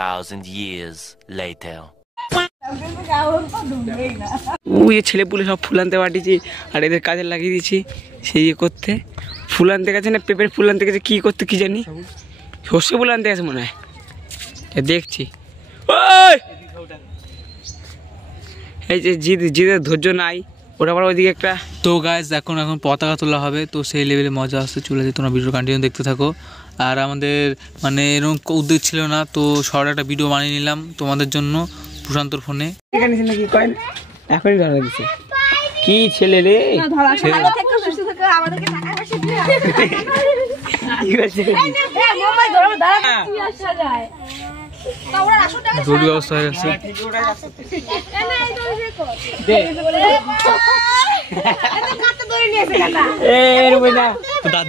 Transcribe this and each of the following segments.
2,000 years later. ছেলে পুলে সব ফুল আনতে পাঠিয়েছি আর এদের কাজে লাগিয়ে দিয়েছি সেই করতে। ফুল আনতে গেছে না পেঁপের ফুল আনতে গেছে কি করতে কি জানি, সর্ষে ফুল আনতে গেছে মনে হয়, দেখছি। এই যে জিদের ধৈর্য নাই, ওটা আবার ওইদিকে একটা। তো গাইস এখন পতাকা তোলা হবে, তো সেই লেভেলে মজা আসতে চলেছে, তোমরা ভিডিও কন্টিনিউ দেখতে থাকো। আর আমাদের মানে এরকম উদ্যোগ ছিল না, তো শর্ট একটা ভিডিও বানিয়ে নিলাম তোমাদের জন্য প্রশান্তর ফোনে। এখনই ধরা দিচ্ছে কি ছেলে রে, জরুরি অবস্থা হয়ে গেছে।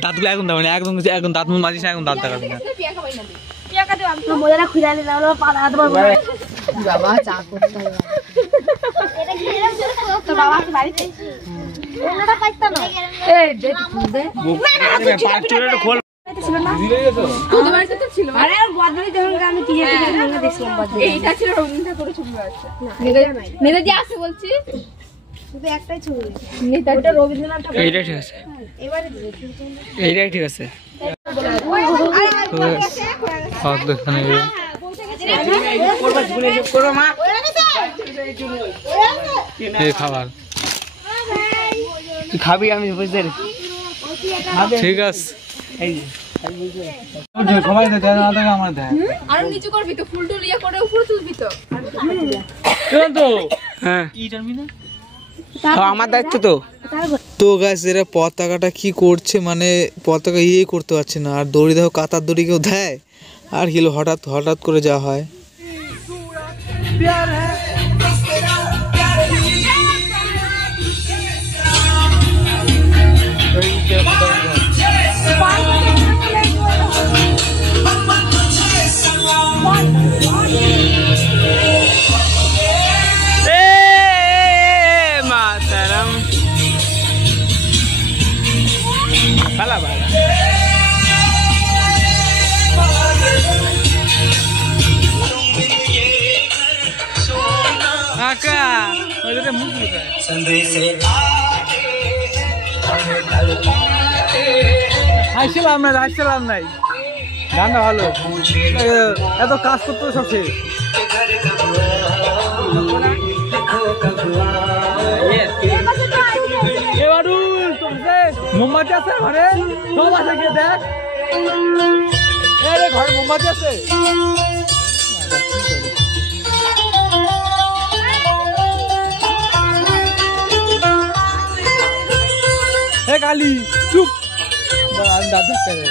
দাঁতগুলো এখন দাও, একদম একদম দাঁত মুখ মাজিস না, এখন দাঁত দেখাবি না। এইটাই ঠিক আছে, এইটাই ঠিক আছে। খাবার তুই খাবি, আমি বুঝতে ঠিক আছে। সবাই আমার দেয় আর নিচু করবি তো, ফুল টুল ইয়ে করে উপরে তুলবি তো। হ্যাঁ আমার দায়িত্ব তো। তো গাইস এরা পতাকাটা কি করছে, মানে পতাকা ইয়ে করতে পারছে না, আর দড়ি দেখো কাতার দড়ি কেউ দেয় আর হিলো হঠাৎ হঠাৎ করে যাওয়া হয়। হাসছিলাম নাই, গানটা ভালো, এত কাজ করতে সব শেষ। মোমবাতি আছে ঘরে, সব আছে, গিয়ে দেখ ঘরে মোমবাতি আছে। হে কালি চুপ, দাঁত দেখতে হবে।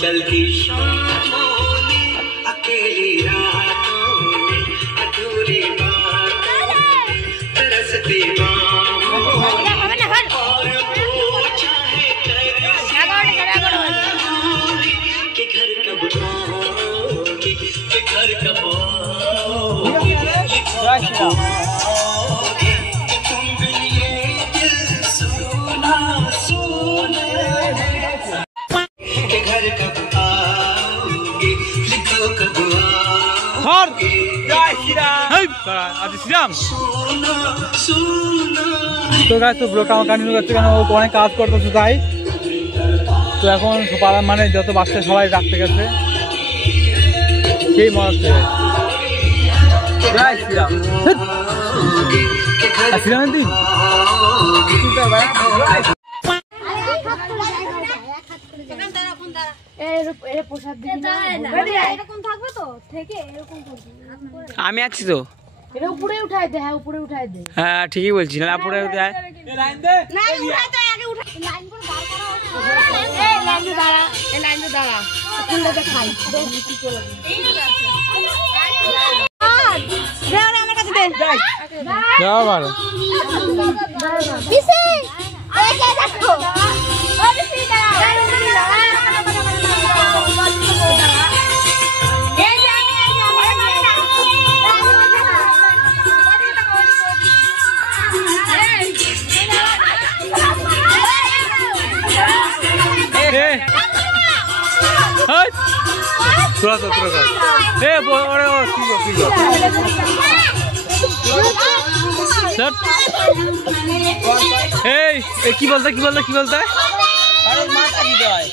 चलती शामों में अकेली रातों में अधूरी बातों में तरसती बाहों में और पूछा है कि घर कब आओगे, कि घर कब आओगे, तुम बिन ये दिल सुना सुना घर कब आओगे, लिखो कब आओगे, जय श्री राम। आज श्री राम। তো গাইস তো ব্লগটা আমার কন্টিনিউ করতে, কেন ও অনেক কাজ করতেছে তাই। তো এখন পাড়া মানে যত বাচ্চা সবাই রাখতে গেছে, সেই মনে হচ্ছে জয় শ্রীরাম। শ্রীরামের দিন আমি আছি তো, উপরে উঠাই দে। হ্যাঁ উপরে উঠাই দে। হ্যাঁ ঠিকই বলছি, না উপরে উঠায় দাঁড়া। যাও ভালো তোরা এ ওরে ও কি গো এই কি বলতে আরে মাথা কি যায়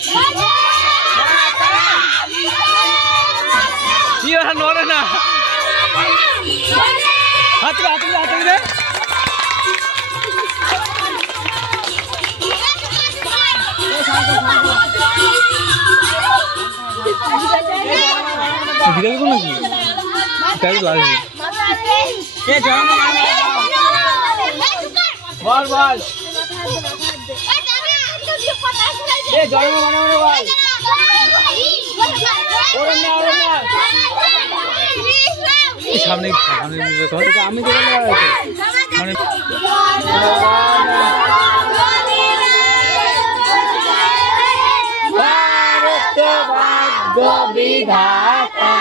কি ওরা নড়ে না হাত দে বিড়াল কোন নাকি তাই লাগে কে জন্ম বল এ জন্ম মানে বল ওরে না সামনে আমি মানে বিধাতা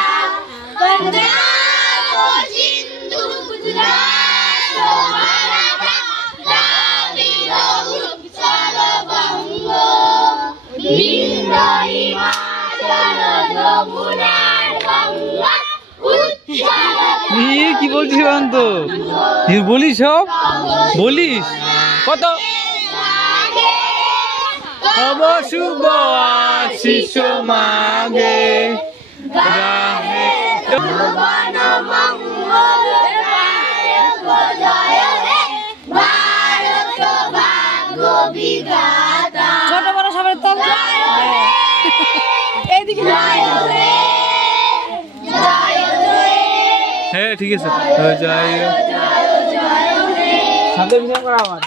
কি বলছিস অন্ত বলিস সব বলিস কত শুভ আশিস মাগে ছোট বড় সবার তো এইদিকে হ্যাঁ ঠিক আছে যাই শব্দ মিশ্রণ করা আমার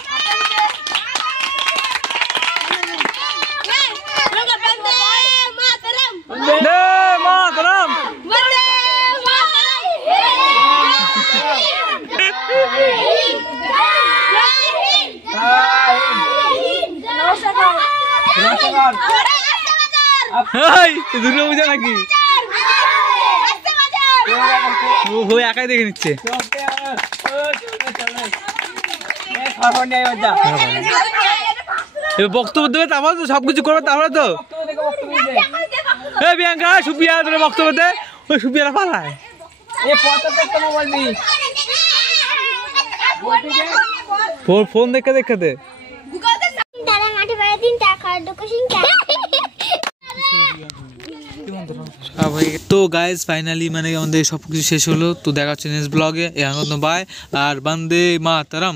মাতরম দুর্গা পূজা নাকি ও একাই দেখে নিচ্ছে বক্তব্য দেবে তারপর তো সবকিছু করবে তারপরে তো প্রিয়াঙ্কা সুপিয়া তোর বক্তব্য দে ওই সুপিয়ারা পালায় ফোন দেখে দে তো গাইজ ফাইনালি মানে আমাদের সব কিছু শেষ হলো তো দেখা হচ্ছে নেক্সট ব্লগে এখন বাই আর বন্দে মাতরম